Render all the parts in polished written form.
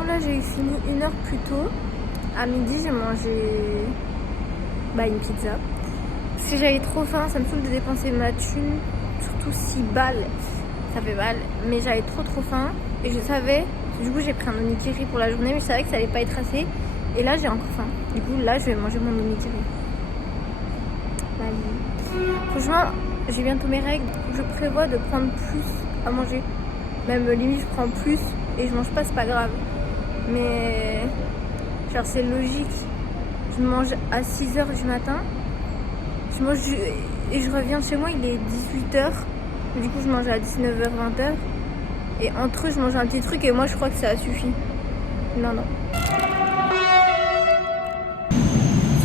Bon là j'ai fini 1 heure plus tôt. À midi j'ai mangé une pizza. Parce que j'avais trop faim, ça me saoule de dépenser ma thune. Surtout 6 balles, ça fait mal. Mais j'avais trop faim. Et je savais, du coup j'ai pris un onigiri pour la journée. Mais je savais que ça allait pas être assez. Et là j'ai encore faim. Du coup là je vais manger mon onigiri. Ma vie. Franchement j'ai bientôt mes règles. Je prévois de prendre plus à manger. Même limite je prends plus et je mange pas, c'est pas grave. Mais genre c'est logique. Je mange à 6h du matin. Je mange et je reviens chez moi, il est 18h. Du coup je mange à 19h, 20h. Et entre eux je mange un petit truc et moi je crois que ça suffit. Non.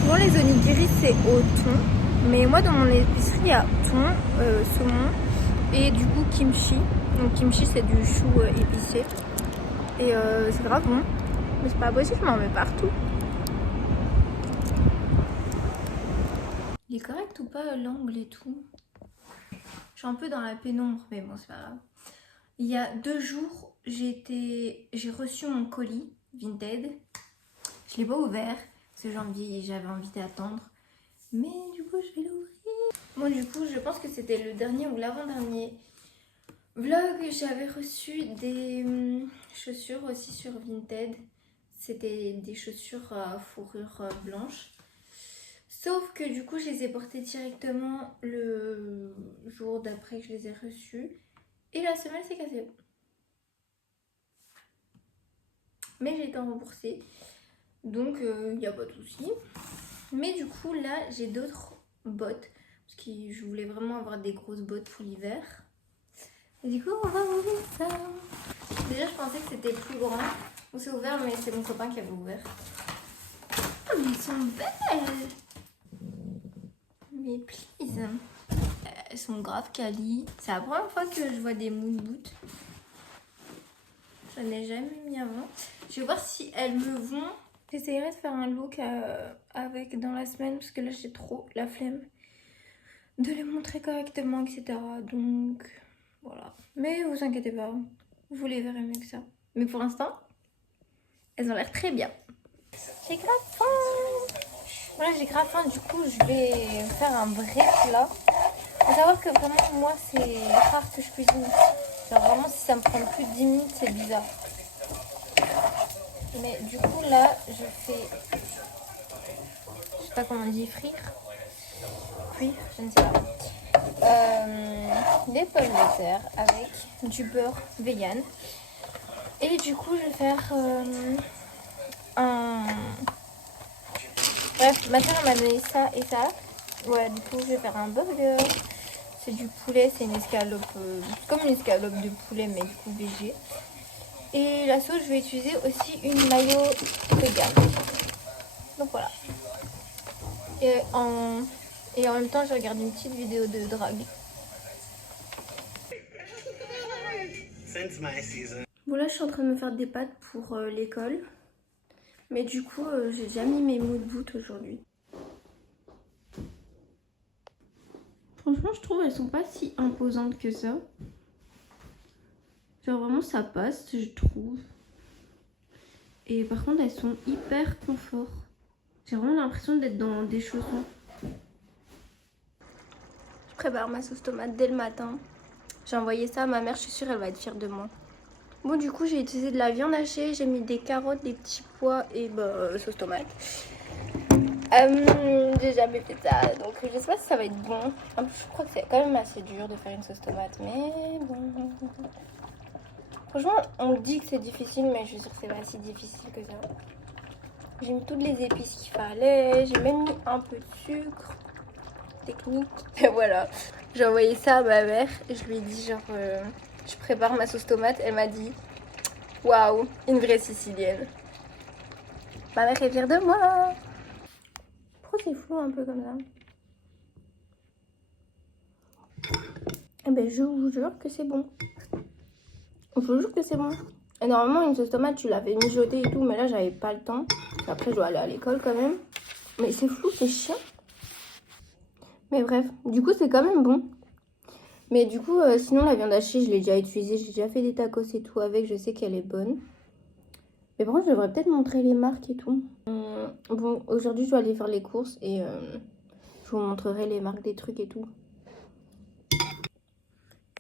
Souvent les onigiri c'est au thon. Mais moi dans mon épicerie il y a thon, saumon et du coup kimchi. Donc kimchi c'est du chou épicé. Et c'est grave bon. Mais c'est pas possible, je m'en mets partout. Il est correct ou pas l'angle et tout? Je suis un peu dans la pénombre, mais bon c'est pas grave. Il y a 2 jours, j'ai reçu mon colis Vinted. Je l'ai pas ouvert, parce que j'avais envie d'attendre. Mais du coup je vais l'ouvrir. Bon du coup je pense que c'était le dernier ou l'avant-dernier vlog. J'avais reçu des chaussures aussi sur Vinted. C'était des chaussures à fourrure blanche. Sauf que du coup je les ai portées directement le jour d'après que je les ai reçues. Et la semelle s'est cassée. Mais j'ai été remboursée. Donc il n'y a pas de souci. Mais du coup là j'ai d'autres bottes. Parce que je voulais vraiment avoir des grosses bottes pour l'hiver. Et du coup on va ouvrir ça. Déjà je pensais que c'était plus grand. On s'est ouvert mais c'est mon copain qui avait ouvert. Oh mais elles sont belles. Mais please. Elles sont grave quali. C'est la première fois que je vois des moon boots. Je n'en ai jamais mis avant. Je vais voir si elles me vont. J'essaierai de faire un look avec dans la semaine parce que là j'ai trop la flemme de les montrer correctement, etc. Donc voilà. Mais vous inquiétez pas, vous les verrez mieux que ça. Mais pour l'instant, elles ont l'air très bien. J'ai grave faim. Voilà, j'ai grave faim, du coup je vais faire un vrai plat. Faut savoir que vraiment moi c'est rare que je cuisine. Genre vraiment si ça me prend plus de 10 minutes c'est bizarre. Mais du coup là je fais, je sais pas comment on dit, cuire, je ne sais pas. Des pommes de terre avec du beurre vegan. Et du coup je vais faire un... Bref, ma soeur m'a donné ça et ça. Ouais, du coup je vais faire un burger. C'est du poulet, c'est une escalope, comme une escalope de poulet mais du coup végé. Et la sauce, je vais utiliser aussi une mayo vegan. Donc voilà. Et en même temps, je regarde une petite vidéo de drague. Bon là, je suis en train de me faire des pâtes pour l'école. Mais du coup, j'ai déjà mis mes mood boots aujourd'hui. Franchement, je trouve elles sont pas si imposantes que ça. Genre vraiment, ça passe, je trouve. Et par contre, elles sont hyper confort. J'ai vraiment l'impression d'être dans des chaussons. Je prépare ma sauce tomate dès le matin. J'ai envoyé ça à ma mère, je suis sûre elle va être fière de moi. Bon du coup j'ai utilisé de la viande hachée, j'ai mis des carottes, des petits pois et sauce tomate. J'ai jamais fait ça, donc je sais pas si ça va être bon. Je crois que c'est quand même assez dur de faire une sauce tomate, mais bon. Franchement on dit que c'est difficile, mais je suis sûre que c'est pas si difficile que ça. J'ai mis toutes les épices qu'il fallait, j'ai même mis un peu de sucre. Technique. Et voilà. J'ai envoyé ça à ma mère et je lui ai dit genre je prépare ma sauce tomate. Elle m'a dit waouh, une vraie sicilienne. Ma mère est fière de moi. Pourquoi c'est flou un peu comme ça? Eh ben je vous jure que c'est bon. Je vous jure que c'est bon. Et normalement une sauce tomate tu l'avais mijotée et tout, mais là j'avais pas le temps. Après je dois aller à l'école quand même. Mais c'est flou, c'est chiant. Mais bref, du coup c'est quand même bon. Mais du coup, sinon la viande hachée, je l'ai déjà utilisée. J'ai déjà fait des tacos et tout avec. Je sais qu'elle est bonne. Mais par contre, je devrais peut-être montrer les marques et tout. Bon, aujourd'hui, je dois aller faire les courses et je vous montrerai les marques des trucs et tout.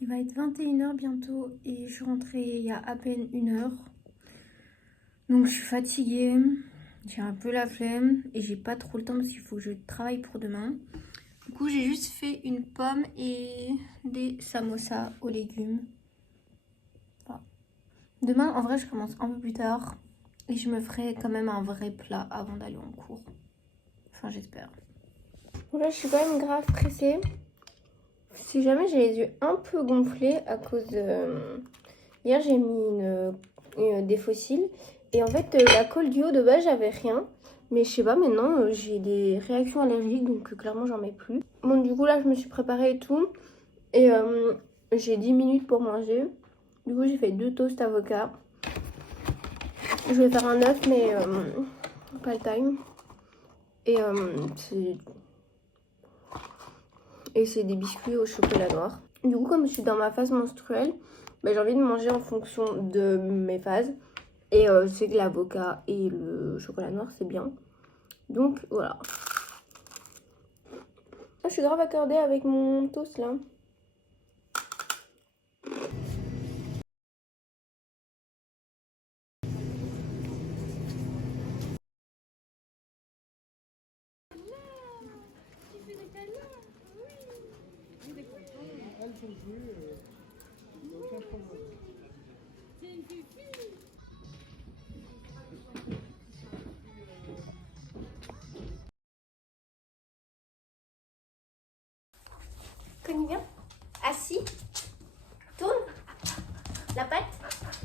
Il va être 21 h bientôt et je suis rentrée il y a à peine 1 heure. Donc je suis fatiguée, j'ai un peu la flemme et j'ai pas trop le temps parce qu'il faut que je travaille pour demain. Du coup, j'ai juste fait une pomme et des samosas aux légumes. Voilà. Demain, en vrai, je commence un peu plus tard et je me ferai quand même un vrai plat avant d'aller en cours. Enfin, j'espère. Bon, là, je suis quand même grave pressée. Si jamais j'ai les yeux un peu gonflés à cause de... Hier, j'ai mis des fossiles. Et en fait, la colle du haut de base, j'avais rien. Mais je sais pas, maintenant, j'ai des réactions allergiques. Donc, clairement, j'en mets plus. Bon, du coup, là, je me suis préparée et tout. Et j'ai 10 minutes pour manger. Du coup, j'ai fait 2 toasts avocat. Je vais faire un œuf, mais pas le time. Et c'est des biscuits au chocolat noir. Du coup, comme je suis dans ma phase menstruelle, bah, j'ai envie de manger en fonction de mes phases. Et c'est que l'avocat et le chocolat noir, c'est bien. Donc, voilà. Ah, je suis grave accordée avec mon toast, là. Connais bien. Assis. Tourne. La patte.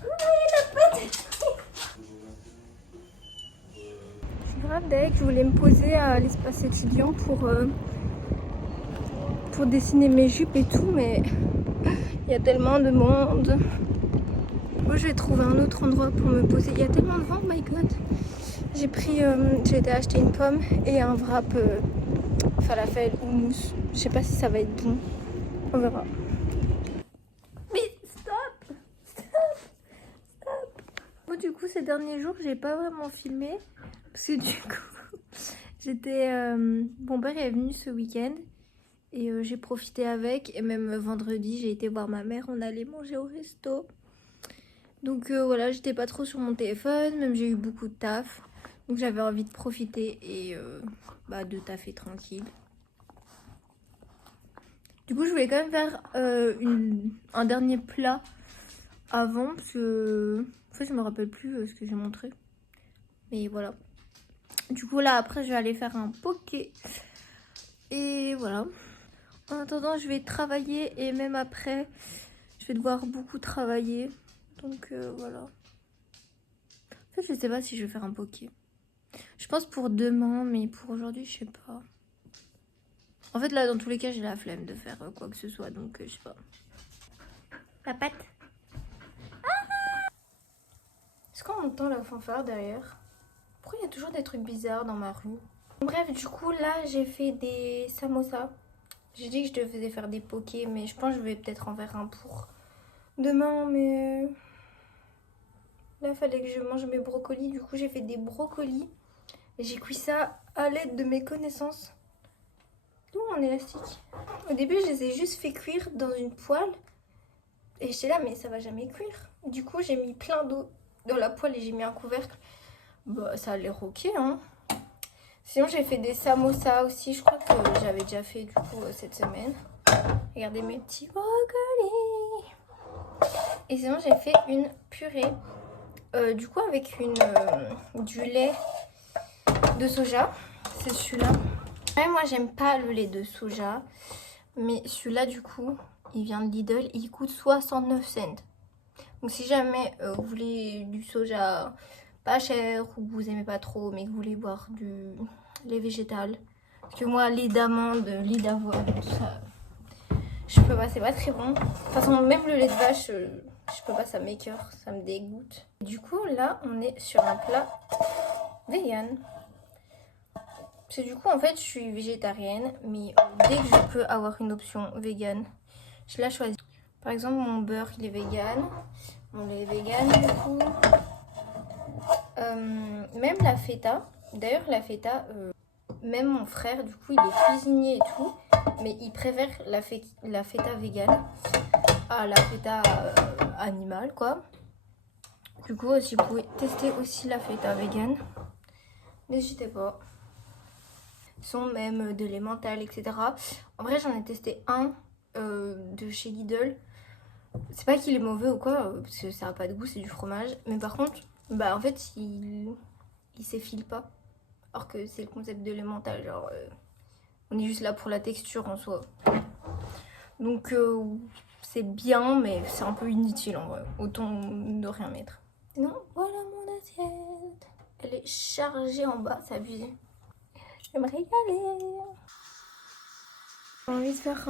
Oui, la patte. Je suis grave deg. Je voulais me poser à l'espace étudiant pour dessiner mes jupes et tout, mais il y a tellement de monde. Moi, je vais trouver un autre endroit pour me poser. Il y a tellement de vent, oh my god. J'ai été acheter une pomme et un wrap falafel ou mousse. Je sais pas si ça va être bon. On verra. Mais stop! Bon, du coup, ces derniers jours, j'ai pas vraiment filmé. Parce que du coup, mon père est venu ce week-end. Et j'ai profité avec. Et même vendredi, j'ai été voir ma mère. On allait manger au resto. Donc voilà, j'étais pas trop sur mon téléphone. Même j'ai eu beaucoup de taf. Donc j'avais envie de profiter et de taffer tranquille. Du coup, je voulais quand même faire un dernier plat avant. Parce que en fait, je me rappelle plus ce que j'ai montré. Mais voilà. Du coup, là, après, je vais aller faire un poké. Et voilà. En attendant, je vais travailler. Et même après, je vais devoir beaucoup travailler. Donc voilà. En fait, je sais pas si je vais faire un poké. Je pense pour demain, mais pour aujourd'hui, je sais pas. En fait, là, dans tous les cas, j'ai la flemme de faire quoi que ce soit, donc je sais pas. La pâte. Est-ce qu'on entend la fanfare derrière? Pourquoi il y a toujours des trucs bizarres dans ma rue? Bref, du coup, là, j'ai fait des samosas. J'ai dit que je devais faire des pokés, mais je pense que je vais peut-être en faire un pour demain, mais... Là, il fallait que je mange mes brocolis. Du coup, j'ai fait des brocolis. Et j'ai cuit ça à l'aide de mes connaissances. D'où mon élastique? Au début, je les ai juste fait cuire dans une poêle. Et j'étais là, mais ça va jamais cuire. Du coup, j'ai mis plein d'eau dans la poêle et j'ai mis un couvercle. Bah, ça a l'air ok, hein. Sinon, j'ai fait des samosas aussi. Je crois que j'avais déjà fait, du coup, cette semaine. Regardez mes petits brocolis. Et sinon, j'ai fait une purée. Du coup, avec du lait de soja. C'est celui-là. Ouais, moi, j'aime pas le lait de soja. Mais celui-là, du coup, il vient de Lidl. Il coûte 69 cents. Donc, si jamais vous voulez du soja pas cher ou que vous aimez pas trop, mais que vous voulez boire du lait végétal. Parce que moi, lait d'amande, lait d'avoine, tout ça, je peux pas, c'est pas très bon. De toute façon, même le lait de vache, je peux pas, ça m'écoeure, ça me dégoûte. Du coup, là, on est sur un plat vegan. Parce que du coup, en fait, je suis végétarienne, mais dès que je peux avoir une option vegan, je la choisis. Par exemple, mon beurre, il est vegan. On est vegan, du coup. de la feta. D'ailleurs, la feta, même mon frère, du coup, il est cuisinier et tout, mais il préfère la feta végane à la feta animale, quoi. Du coup, si vous pouvez tester aussi la feta végane, n'hésitez pas. Ils sont même de l'emmental, etc. En vrai, j'en ai testé un de chez Lidl. C'est pas qu'il est mauvais ou quoi, parce que ça a pas de goût, c'est du fromage. Mais par contre, bah en fait, il s'effile pas. Alors que c'est le concept de l'emmental, genre on est juste là pour la texture en soi. Donc c'est bien, mais c'est un peu inutile en vrai. Autant ne rien mettre. Sinon, voilà mon assiette. Elle est chargée en bas, c'est abusé. Je vais me régaler. J'ai envie de faire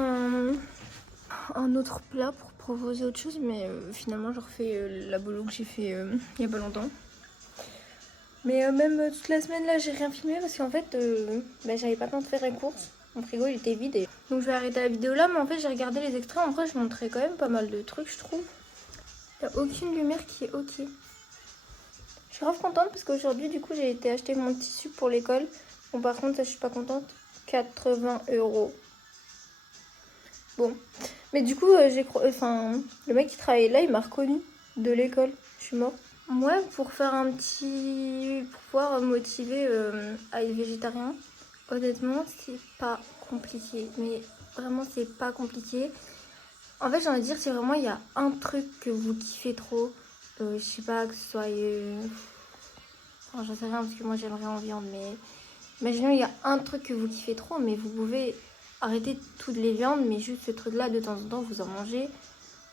un autre plat pour proposer autre chose, mais finalement je refais la bolo que j'ai fait il y a pas longtemps. Mais même toute la semaine là j'ai rien filmé parce qu'en fait j'avais pas le temps de faire les courses. Mon frigo il était vide donc je vais arrêter la vidéo là, mais en fait j'ai regardé les extraits, en vrai je montrais quand même pas mal de trucs je trouve. Il n'y a aucune lumière qui est ok. Je suis grave contente parce qu'aujourd'hui du coup j'ai été acheter mon tissu pour l'école. Bon par contre ça je suis pas contente, 80 €. Bon, mais du coup le mec qui travaillait là il m'a reconnue de l'école, je suis morte. Ouais, pour faire un petit... pour pouvoir motiver à être végétarien, honnêtement, c'est pas compliqué. Mais vraiment, c'est pas compliqué. En fait, j'ai envie de dire, si vraiment il y a un truc que vous kiffez trop, je sais pas, que ce soit... Enfin, j'en sais rien parce que moi j'aimerais en viande, mais... Imaginons, il y a un truc que vous kiffez trop, mais vous pouvez arrêter toutes les viandes, mais juste ce truc-là, de temps en temps, vous en mangez.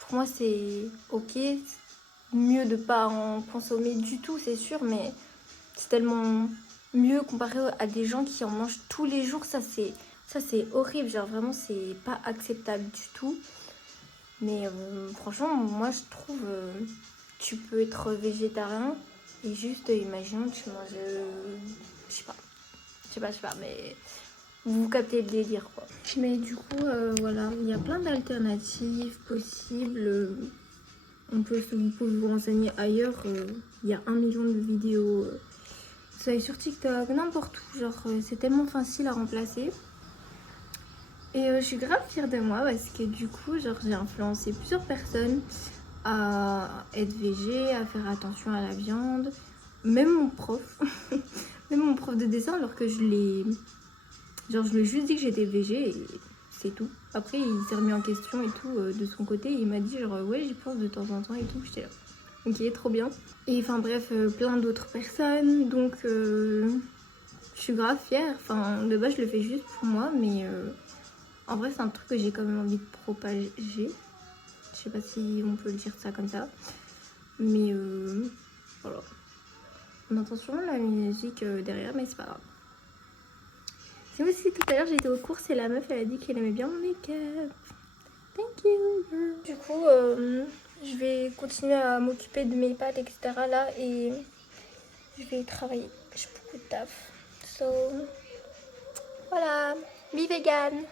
Pour moi, c'est ok. Mieux de pas en consommer du tout, c'est sûr, mais c'est tellement mieux comparé à des gens qui en mangent tous les jours. Ça c'est horrible, genre vraiment c'est pas acceptable du tout. Mais franchement moi je trouve tu peux être végétarien et juste imaginons tu manges je sais pas mais vous captez le délire quoi. Mais du coup voilà, il y a plein d'alternatives possibles. Vous pouvez vous renseigner ailleurs, il y a 1 million de vidéos, soit sur TikTok, n'importe où, genre c'est tellement facile à remplacer. Et je suis grave fière de moi parce que du coup, genre j'ai influencé plusieurs personnes à être végé, à faire attention à la viande, même mon prof, même mon prof de dessin, alors que je lui ai juste dit que j'étais végé et c'est tout. Après, il s'est remis en question et tout de son côté. Il m'a dit genre ouais, j'y pense de temps en temps et tout. J'étais là. Ok, trop bien. Et enfin bref, plein d'autres personnes. Donc je suis grave fière. Enfin de base, je le fais juste pour moi, mais en vrai, c'est un truc que j'ai quand même envie de propager. Je sais pas si on peut le dire ça comme ça, mais voilà. On entend sûrement la musique derrière, mais c'est pas grave. C'est aussi tout à l'heure j'étais aux courses et la meuf elle a dit qu'elle aimait bien mon make-up. Thank you girl. Du coup je vais continuer à m'occuper de mes pâtes etc là et je vais travailler. J'ai beaucoup de taf. So voilà, be vegan.